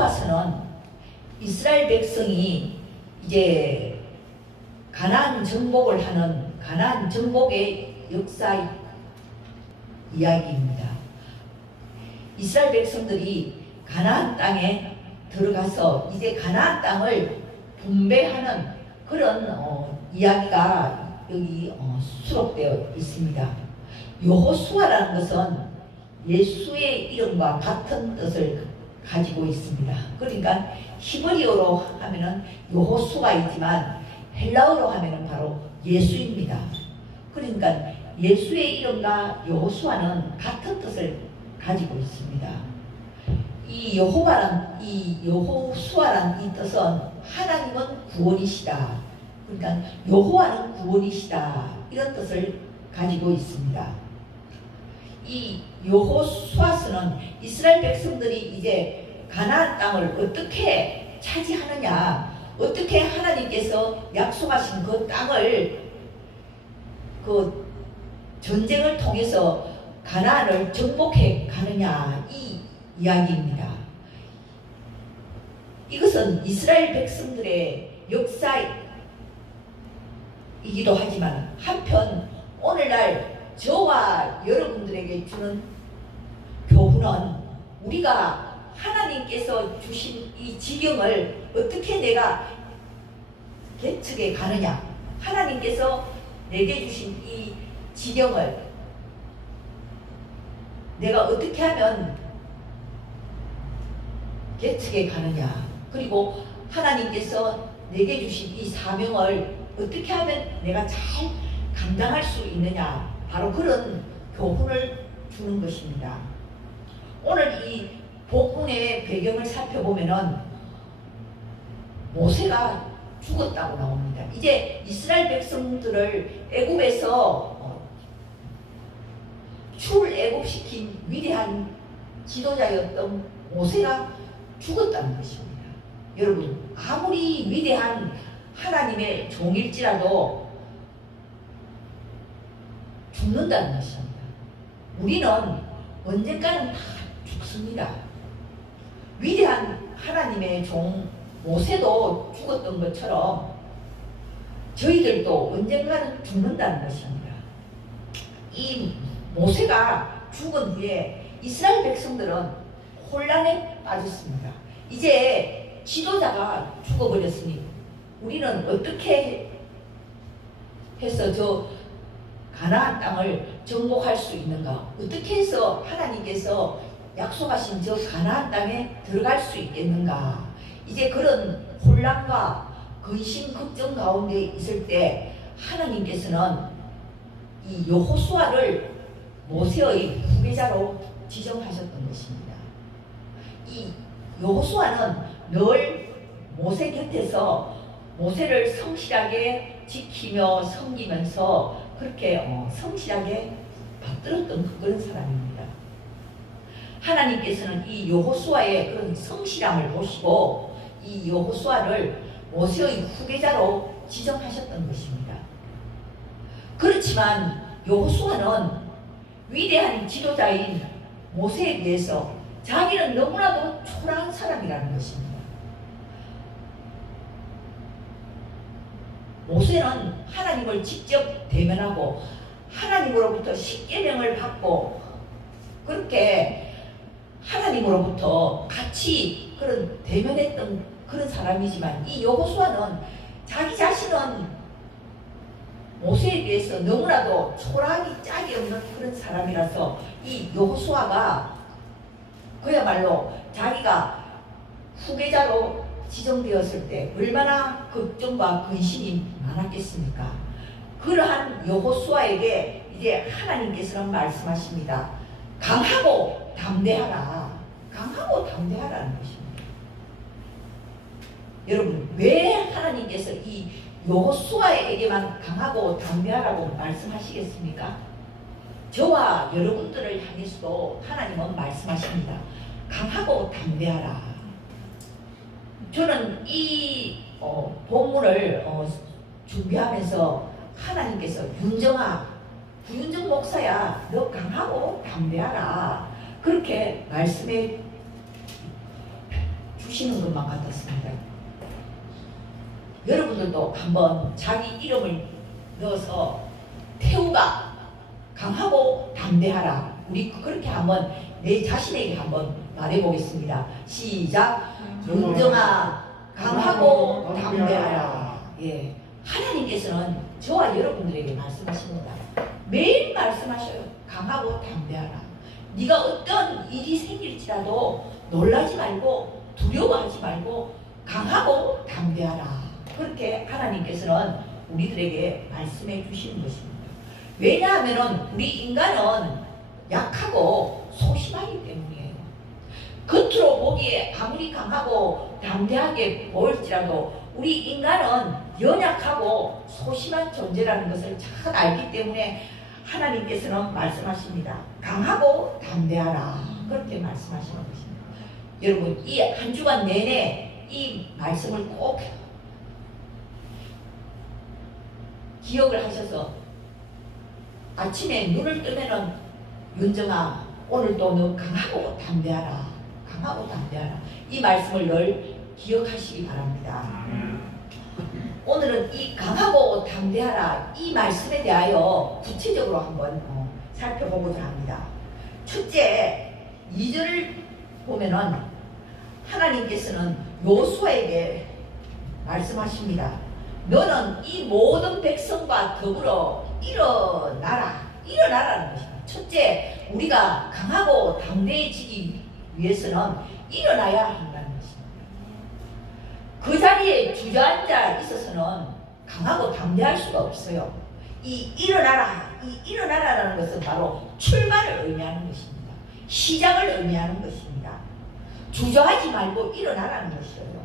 여호수아서는 이스라엘 백성이 이제 가나안 정복을 하는 가나안 정복의 역사 이야기입니다. 이스라엘 백성들이 가나안 땅에 들어가서 이제 가나안 땅을 분배하는 그런 이야기가 여기 수록되어 있습니다. 여호수아라는 것은 예수의 이름과 같은 뜻을 가지고 있습니다. 그러니까 히브리어로 하면은 여호수아이지만 헬라어로 하면은 바로 예수입니다. 그러니까 예수의 이름과 여호수아는 같은 뜻을 가지고 있습니다. 이 여호수아란 이 뜻은 하나님은 구원이시다. 그러니까 여호와는 구원이시다. 이런 뜻을 가지고 있습니다. 이 여호수아서는 이스라엘 백성들이 이제 가나안 땅을 어떻게 차지하느냐, 어떻게 하나님께서 약속하신 그 땅을 그 전쟁을 통해서 가나안을 정복해 가느냐, 이 이야기입니다. 이것은 이스라엘 백성들의 역사이기도 하지만 한편 오늘날 저와 여러분들에게 주는 교훈은 우리가 하나님께서 주신 이 지경을 어떻게 내가 개척해 가느냐, 하나님께서 내게 주신 이 지경을 내가 어떻게 하면 개척해 가느냐, 그리고 하나님께서 내게 주신 이 사명을 어떻게 하면 내가 잘 감당할 수 있느냐, 바로 그런 교훈을 주는 것입니다. 오늘 이 복음의 배경을 살펴보면은 모세가 죽었다고 나옵니다. 이제 이스라엘 백성들을 애굽에서 출애굽시킨 위대한 지도자였던 모세가 죽었다는 것입니다. 여러분, 아무리 위대한 하나님의 종일지라도 죽는다는 것입니다. 우리는 언젠가는 다 죽습니다. 위대한 하나님의 종 모세도 죽었던 것처럼 저희들도 언젠가는 죽는다는 것입니다. 이 모세가 죽은 후에 이스라엘 백성들은 혼란에 빠졌습니다. 이제 지도자가 죽어버렸으니 우리는 어떻게 해서 저 가나안 땅을 정복할 수 있는가? 어떻게 해서 하나님께서 약속하신 저 가나안 땅에 들어갈 수 있겠는가? 이제 그런 혼란과 근심 걱정 가운데 있을 때 하나님께서는 이 여호수아를 모세의 후계자로 지정하셨던 것입니다. 이 여호수아는 늘 모세 곁에서 모세를 성실하게 지키며 섬기면서 그렇게 성실하게 받들었던 그런 사람입니다. 하나님께서는 이 여호수아의 그런 성실함을 보시고 이 여호수아를 모세의 후계자로 지정하셨던 것입니다. 그렇지만 여호수아는 위대한 지도자인 모세에 비해서 자기는 너무나도 초라한 사람이라는 것입니다. 모세는 하나님을 직접 대면하고 하나님으로부터 십계명을 받고 그렇게 하나님으로부터 같이 그런 대면했던 그런 사람이지만 이 여호수아는 자기 자신은 모세에 비해서 너무나도 초라하기 짝이 없는 그런 사람이라서 이 여호수아가 그야말로 자기가 후계자로 지정되었을 때 얼마나 걱정과 근심이 많았겠습니까? 그러한 여호수아에게 이제 하나님께서는 말씀하십니다. 강하고 담대하라. 강하고 담대하라는 것입니다. 여러분, 왜 하나님께서 이 여호수아에게만 강하고 담대하라고 말씀하시겠습니까? 저와 여러분들을 향해서도 하나님은 말씀하십니다. 강하고 담대하라. 저는 이 본문을 준비하면서 하나님께서 구윤정 목사야, 너 강하고 담대하라, 그렇게 말씀해 주시는 것만 같았습니다. 여러분들도 한번 자기 이름을 넣어서 태우가 강하고 담대하라. 우리 그렇게 한번 내 자신에게 한번 말해보겠습니다. 시작. 윤정아 강하고 담대하라. 예, 하나님께서는 저와 여러분들에게 말씀하십니다. 매일 말씀하셔요. 강하고 담대하라. 네가 어떤 일이 생길지라도 놀라지 말고 두려워하지 말고 강하고 담대하라. 그렇게 하나님께서는 우리들에게 말씀해 주시는 것입니다. 왜냐하면 우리 인간은 약하고 소심하기 때문이에요. 겉으로 보기에 아무리 강하고 담대하게 보일지라도 우리 인간은 연약하고 소심한 존재라는 것을 잘 알기 때문에 하나님께서는 말씀하십니다. 강하고 담대하라. 그렇게 말씀하시는 것입니다. 여러분, 이 한 주간 내내 이 말씀을 꼭 기억을 하셔서 아침에 눈을 뜨면은 윤정아 오늘도 너 강하고 담대하라. 강하고 담대하라. 이 말씀을 늘 기억하시기 바랍니다. 오늘은 이 강하고 담대하라 이 말씀에 대하여 구체적으로 한번 살펴보고자 합니다. 첫째 2절을 보면은 하나님께서는 요수아에게 말씀하십니다. 너는 이 모든 백성과 더불어 일어나라. 일어나라는 것입니다. 첫째, 우리가 강하고 담대해지기 위해서는 일어나야 한다는 것입니다. 그 자리에 주저앉아 있어서는 강하고 담대할 수가 없어요. 이 일어나라, 이 일어나라라는 것은 바로 출발을 의미하는 것입니다. 시작을 의미하는 것입니다. 주저하지 말고 일어나라는 것이에요.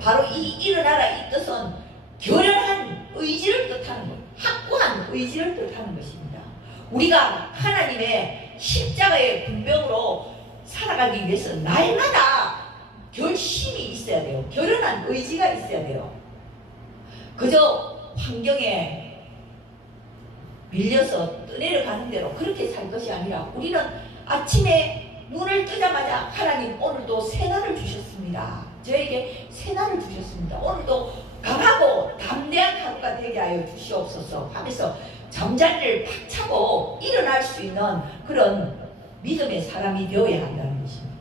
바로 이 일어나라 이 뜻은 결연한 의지를 뜻하는 것, 확고한 의지를 뜻하는 것입니다. 우리가 하나님의 십자가의 분명으로 살아가기 위해서 날마다 결심이 있어야 돼요. 결연한 의지가 있어야 돼요. 그저 환경에 밀려서 떠내려가는 대로 그렇게 살 것이 아니라 우리는 아침에 눈을 뜨자마자 하나님 오늘도 새날을 주셨습니다. 저에게 새날을 주셨습니다. 오늘도 강하고 담대한 하루가 되게 하여 주시옵소서 하면서 잠자리를 팍 차고 일어날 수 있는 그런 믿음의 사람이 되어야 한다는 것입니다.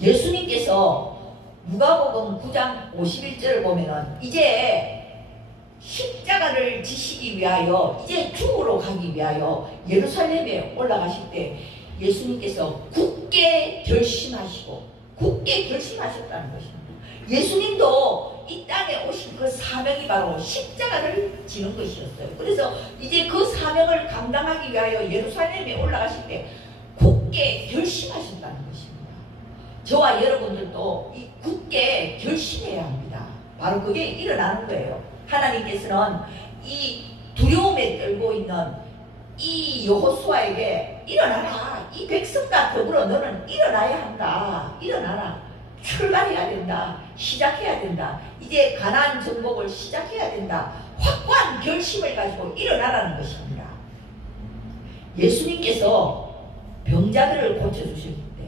예수님께서 누가복음 9장 51절을 보면은 이제 십자가를 지시기 위하여 이제 죽으러 가기 위하여 예루살렘에 올라가실 때 예수님께서 굳게 결심하시고 굳게 결심하셨다는 것입니다. 예수님도 이 땅에 오신 그 사명이 바로 십자가를 지는 것이었어요. 그래서 이제 그 사명을 감당하기 위하여 예루살렘에 올라가실 때 굳게 결심하셨다는 것입니다. 저와 여러분들도 이 굳게 결심해야 합니다. 바로 그게 일어나는 거예요. 하나님께서는 이 두려움에 떨고 있는 이 여호수아에게 일어나라. 이 백성과 더불어 너는 일어나야 한다. 일어나라. 출발해야 된다. 시작해야 된다. 이제 가나안 정복을 시작해야 된다. 확고한 결심을 가지고 일어나라는 것입니다. 예수님께서 병자들을 고쳐주실 때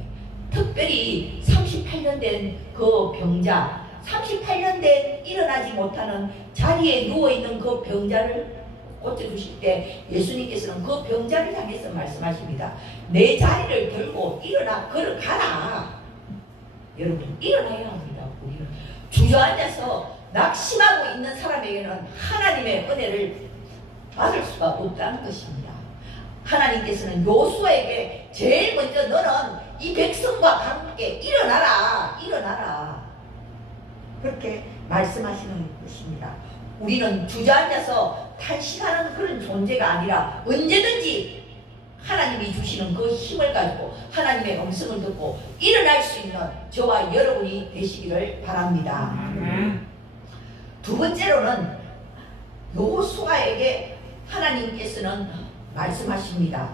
특별히 38년 된 그 병자 38년 된 일어나지 못하는 자리에 누워있는 그 병자를 고쳐주실 때 예수님께서는 그 병자를 향해서 말씀하십니다. 내 자리를 들고 일어나 걸어가라. 여러분 일어나야 합니다. 우리는 주저앉아서 낙심하고 있는 사람에게는 하나님의 은혜를 받을 수가 없다는 것입니다. 하나님께서는 요수아에게 제일 먼저 너는 이 백성과 함께 일어나라. 일어나라. 그렇게 말씀하시는 것입니다. 우리는 주저앉아서 탄식하는 그런 존재가 아니라 언제든지 하나님이 주시는 그 힘을 가지고 하나님의 음성을 듣고 일어날 수 있는 저와 여러분이 되시기를 바랍니다. 두 번째로는 여호수아에게 하나님께서는 말씀하십니다.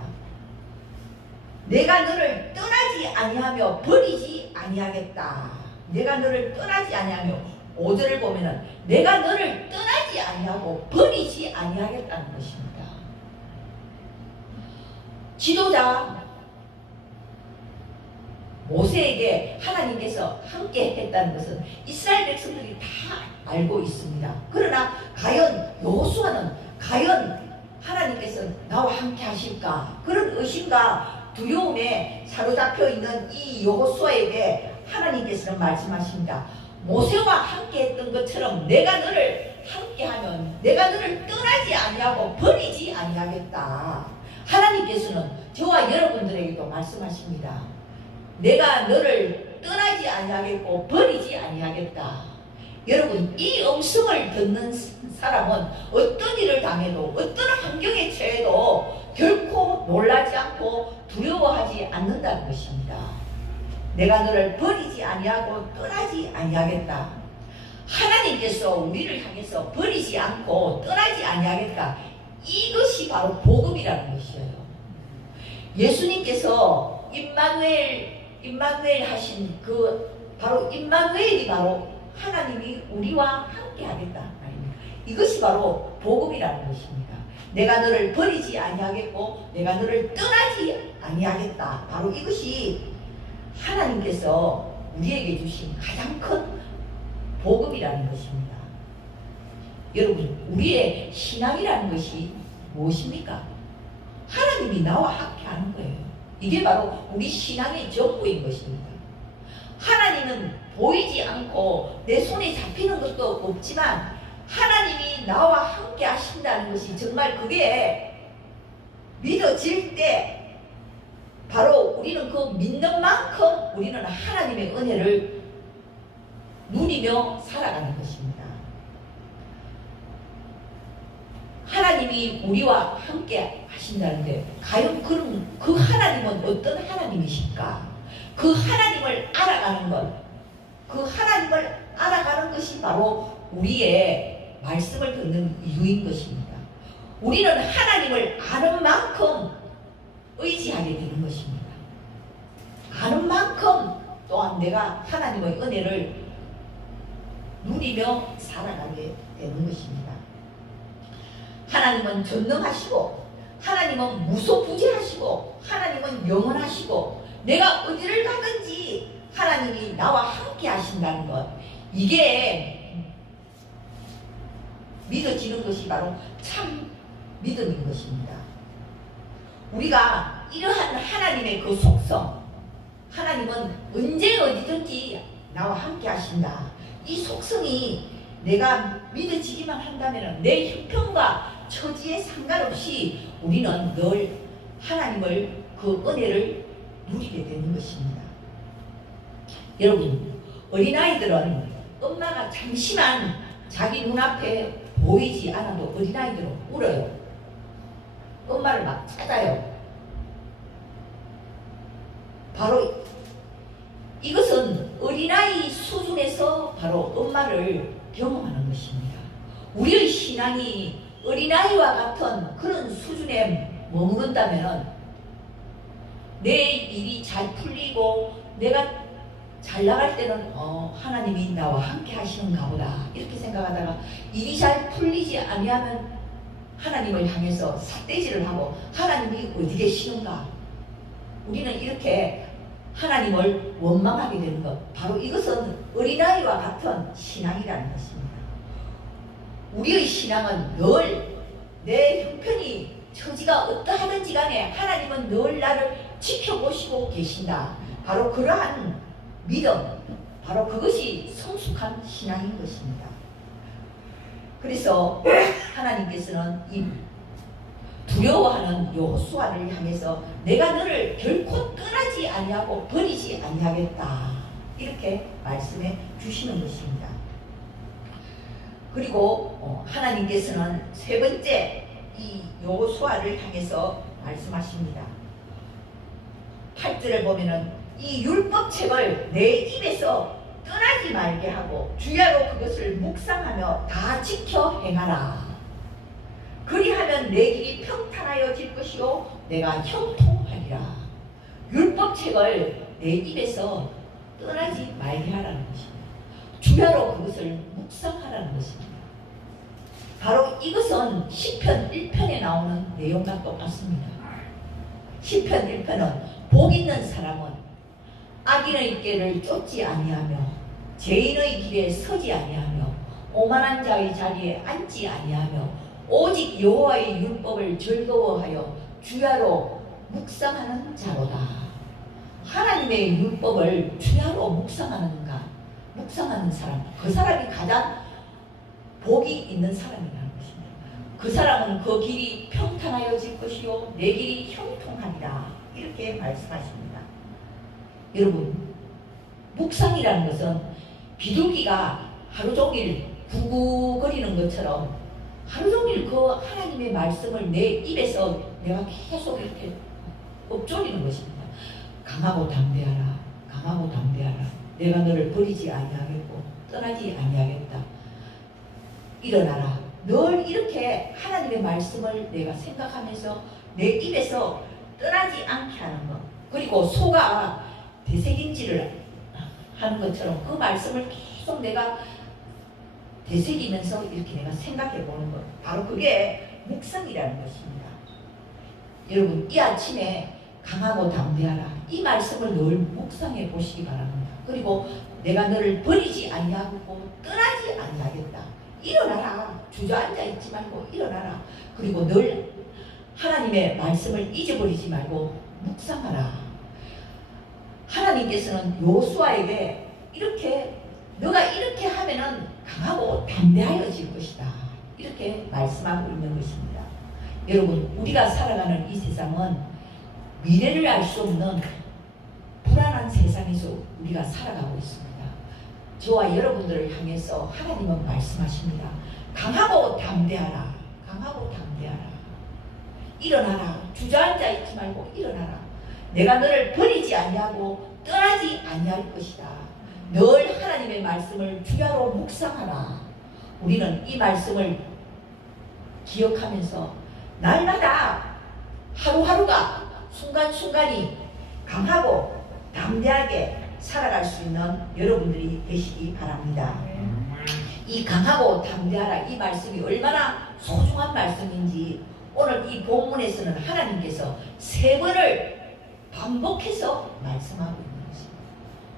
내가 너를 떠나지 아니하며 버리지 아니하겠다. 내가 너를 떠나지 아니하며 5절을 보면은 내가 너를 떠나지 아니하고 버리지 아니하겠다는 것입니다. 지도자 모세에게 하나님께서 함께 했다는 것은 이스라엘 백성들이 다 알고 있습니다. 그러나 과연 여호수아는 과연 하나님께서 나와 함께 하실까? 그런 의심과 두려움에 사로잡혀 있는 이 여호수아에게 하나님께서는 말씀하십니다. 모세와 함께 했던 것처럼 내가 너를 함께하면 내가 너를 떠나지 아니하고 버리지 아니하겠다. 하나님께서는 저와 여러분들에게도 말씀하십니다. 내가 너를 떠나지 아니하겠고 버리지 아니하겠다. 여러분, 이 음성을 듣는 사람은 어떤 일을 당해도 어떤 환경에 처해도 결코 놀라지 않고 두려워하지 않는다는 것입니다. 내가 너를 버리지 아니하고 떠나지 아니하겠다. 하나님께서 우리를 향해서 버리지 않고 떠나지 아니하겠다. 이것이 바로 복음이라는 것이에요. 예수님께서 임마누엘 하신 바로 임마누엘이 바로 하나님이 우리와 함께 하겠다 말입니다. 이것이 바로 복음이라는 것입니다. 내가 너를 버리지 아니하겠고 내가 너를 떠나지 아니하겠다. 바로 이것이 하나님께서 우리에게 주신 가장 큰 복음이라는 것입니다. 여러분, 우리의 신앙이라는 것이 무엇입니까? 하나님이 나와 함께 하는 거예요. 이게 바로 우리 신앙의 전부인 것입니다. 하나님은 보이지 않고 내 손에 잡히는 것도 없지만 하나님이 나와 함께 하신다는 것이 정말 그게 믿어질 때 바로 우리는 그 믿는 만큼 우리는 하나님의 은혜를 누리며 살아가는 것입니다. 하나님이 우리와 함께 하신다는데 과연 그 하나님은 어떤 하나님이실까? 그 하나님을 알아가는 것, 그 하나님을 알아가는 것이 바로 우리의 말씀을 듣는 이유인 것입니다. 우리는 하나님을 아는 만큼 의지하게 되는 것입니다. 아는 만큼 또한 내가 하나님의 은혜를 누리며 살아가게 되는 것입니다. 하나님은 전능하시고 하나님은 무소부재하시고 하나님은 영원하시고 내가 어디를 가든지 하나님이 나와 함께 하신다는 것, 이게 믿어지는 것이 바로 참 믿음인 것입니다. 우리가 이러한 하나님의 그 속성, 하나님은 언제 어디든지 나와 함께 하신다. 이 속성이 내가 믿어지기만 한다면 내 형편과 처지에 상관없이 우리는 늘 하나님을 그 은혜를 누리게 되는 것입니다. 여러분, 어린아이들은 엄마가 잠시만 자기 눈앞에 보이지 않아도 어린아이들은 울어요. 엄마를 막 찾아요. 바로 이것은 어린아이 수준에서 바로 엄마를 경험하는 것입니다. 우리의 신앙이 어린아이와 같은 그런 수준에 머무른다면 내 일이 잘 풀리고 내가 잘 나갈 때는 하나님이 나와 함께 하시는가 보다 이렇게 생각하다가 일이 잘 풀리지 아니하면 하나님을 향해서 삿대질을 하고 하나님이 어디 계시는가, 우리는 이렇게 하나님을 원망하게 되는 것, 바로 이것은 어린아이와 같은 신앙이라는 것입니다. 우리의 신앙은 늘 내 형편이 처지가 어떠하든지 간에 하나님은 늘 나를 지켜보시고 계신다. 바로 그러한 믿음, 바로 그것이 성숙한 신앙인 것입니다. 그래서 하나님께서는 이 두려워하는 여호수아를 향해서 내가 너를 결코 떠나지 아니하고 버리지 아니하겠다, 이렇게 말씀해 주시는 것입니다. 그리고 하나님께서는 세 번째 이 여호수아를 향해서 말씀하십니다. 8절을 보면은 이 율법책을 내 입에서 떠나지 말게 하고 주야로 그것을 묵상하며 다 지켜 행하라. 그리하면 내 길이 평탄하여질 것이요 내가 형통하리라. 율법책을 내 입에서 떠나지 말게 하라는 것입니다. 주야로 그것을 묵상하라는 것입니다. 바로 이것은 시편 1편에 나오는 내용과 똑같습니다. 시편 1편은 복 있는 사람은 악인의 길을 쫓지 아니하며 죄인의 길에 서지 아니하며 오만한 자의 자리에 앉지 아니하며 오직 여호와의 율법을 즐거워하여 주야로 묵상하는 자로다. 하나님의 율법을 주야로 묵상하는 사람, 그 사람이 가장 복이 있는 사람이라는 것입니다. 그 사람은 그 길이 평탄하여질 것이요 내 길이 형통하리라, 이렇게 말씀하십니다. 여러분, 묵상이라는 것은 비둘기가 하루 종일 구구거리는 것처럼 하루 종일 그 하나님의 말씀을 내 입에서 내가 계속 이렇게 읊조리는 것입니다. 강하고 담대하라, 강하고 담대하라. 내가 너를 버리지 아니하겠고 떠나지 아니하겠다. 일어나라. 늘 이렇게 하나님의 말씀을 내가 생각하면서 내 입에서 떠나지 않게 하는 것. 그리고 소가 되새김질을 하는 것처럼 그 말씀을 계속 내가 되새기면서 이렇게 내가 생각해 보는 것. 바로 그게 묵상이라는 것입니다. 여러분, 이 아침에 강하고 담대하라, 이 말씀을 늘 묵상해 보시기 바랍니다. 그리고 내가 너를 버리지 아니하고 떠나지 아니하겠다. 일어나라. 주저앉아 있지 말고 일어나라. 그리고 늘 하나님의 말씀을 잊어버리지 말고 묵상하라. 하나님께서는 요수아에게 이렇게 너가 이렇게 하면은 강하고 담대하여질 것이다, 이렇게 말씀하고 있는 것입니다. 여러분, 우리가 살아가는 이 세상은 미래를 알 수 없는 불안한 세상에서 우리가 살아가고 있습니다. 저와 여러분들을 향해서 하나님은 말씀하십니다. 강하고 담대하라. 강하고 담대하라. 일어나라. 주저앉아 있지 말고 일어나라. 내가 너를 버리지 아니하고 떠나지 아니할 것이다. 늘 하나님의 말씀을 주야로 묵상하라. 우리는 이 말씀을 기억하면서 날마다 하루하루가 순간순간이 강하고 담대하게 살아갈 수 있는 여러분들이 되시기 바랍니다. 이 강하고 담대하라, 이 말씀이 얼마나 소중한 말씀인지 오늘 이 본문에서는 하나님께서 3번을 반복해서 말씀하고 있는 것입니다.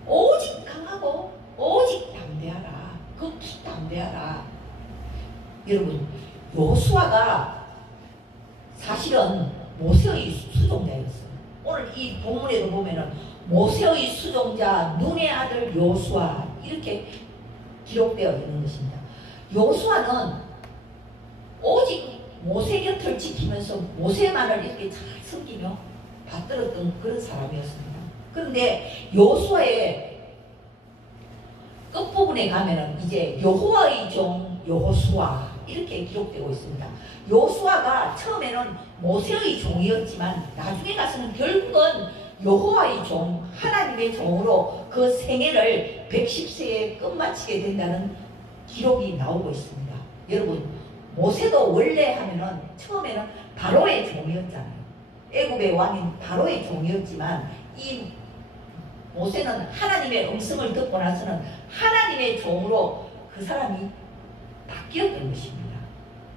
오직 강하고 오직 담대하라. 극히 담대하라. 여러분, 요수아가 사실은 모세의 수종자였어요. 오늘 이 본문에도 보면은 모세의 수종자 눈의 아들 요수아, 이렇게 기록되어 있는 것입니다. 요수아는 오직 모세 곁을 지키면서 모세만을 이렇게 잘 섬기며 받들었던 그런 사람이었습니다. 그런데 요수아의 끝부분에 가면은 이제 여호와의 종 여호수아, 이렇게 기록되고 있습니다. 요수아가 처음에는 모세의 종이었지만 나중에 가서는 결국은 여호와의 종, 하나님의 종으로 그 생애를 110세에 끝마치게 된다는 기록이 나오고 있습니다. 여러분, 모세도 원래 하면은 처음에는 바로의 종이었잖아요. 애굽의 왕인 바로의 종이었지만 이 모세는 하나님의 음성을 듣고 나서는 하나님의 종으로 그 사람이 바뀌었던 것입니다.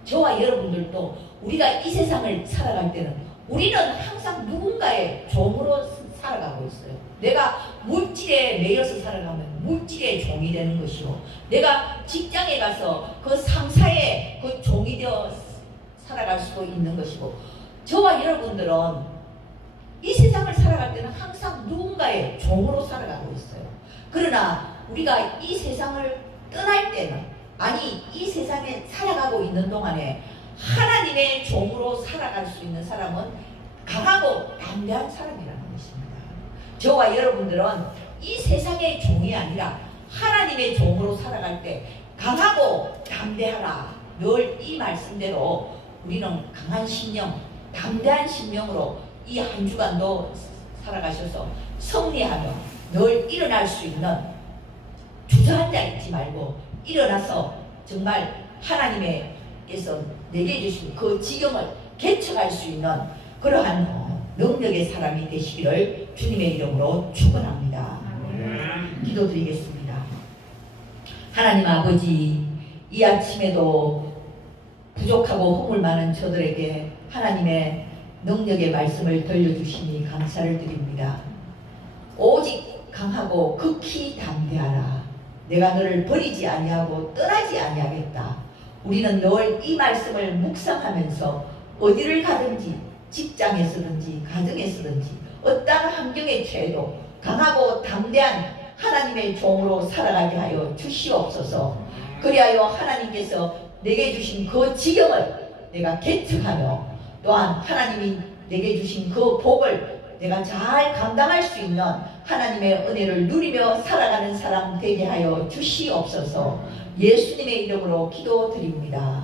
저와 여러분들도 우리가 이 세상을 살아갈 때는 우리는 항상 누군가의 종으로 살아가고 있어요. 내가 물질에 매여서 살아가면 물질의 종이 되는 것이요, 내가 직장에 가서 그 상사의 그 종이 되어 살아갈 수도 있는 것이고, 저와 여러분들은 이 세상을 살아갈 때는 항상 누군가의 종으로 살아가고 있어요. 그러나 우리가 이 세상을 떠날 때는, 아니 이 세상에 살아가고 있는 동안에 하나님의 종으로 살아갈 수 있는 사람은 강하고 담대한 사람이라는 것입니다. 저와 여러분들은 이 세상의 종이 아니라 하나님의 종으로 살아갈 때 강하고 담대하라. 늘 이 말씀대로 우리는 강한 심령, 담대한 심령으로 이 한 주간도 살아가셔서 승리하며 늘 일어날 수 있는, 주저앉아 있지 말고 일어나서 정말 하나님께서 내게 주신 그 지경을 개척할 수 있는 그러한 능력의 사람이 되시기를 주님의 이름으로 축원합니다. 기도드리겠습니다. 하나님 아버지, 이 아침에도 부족하고 허물 많은 저들에게 하나님의 능력의 말씀을 들려주시니 감사를 드립니다. 오직 강하고 극히 담대하라. 내가 너를 버리지 아니하고 떠나지 아니하겠다. 우리는 늘 이 말씀을 묵상하면서 어디를 가든지 직장에서든지 가정에서든지 어떠한 환경에 처해도 강하고 담대한 하나님의 종으로 살아가게 하여 주시옵소서. 그리하여 하나님께서 내게 주신 그 지경을 내가 개척하며 또한 하나님이 내게 주신 그 복을 내가 잘 감당할 수 있는 하나님의 은혜를 누리며 살아가는 사람 되게 하여 주시옵소서. 예수님의 이름으로 기도드립니다.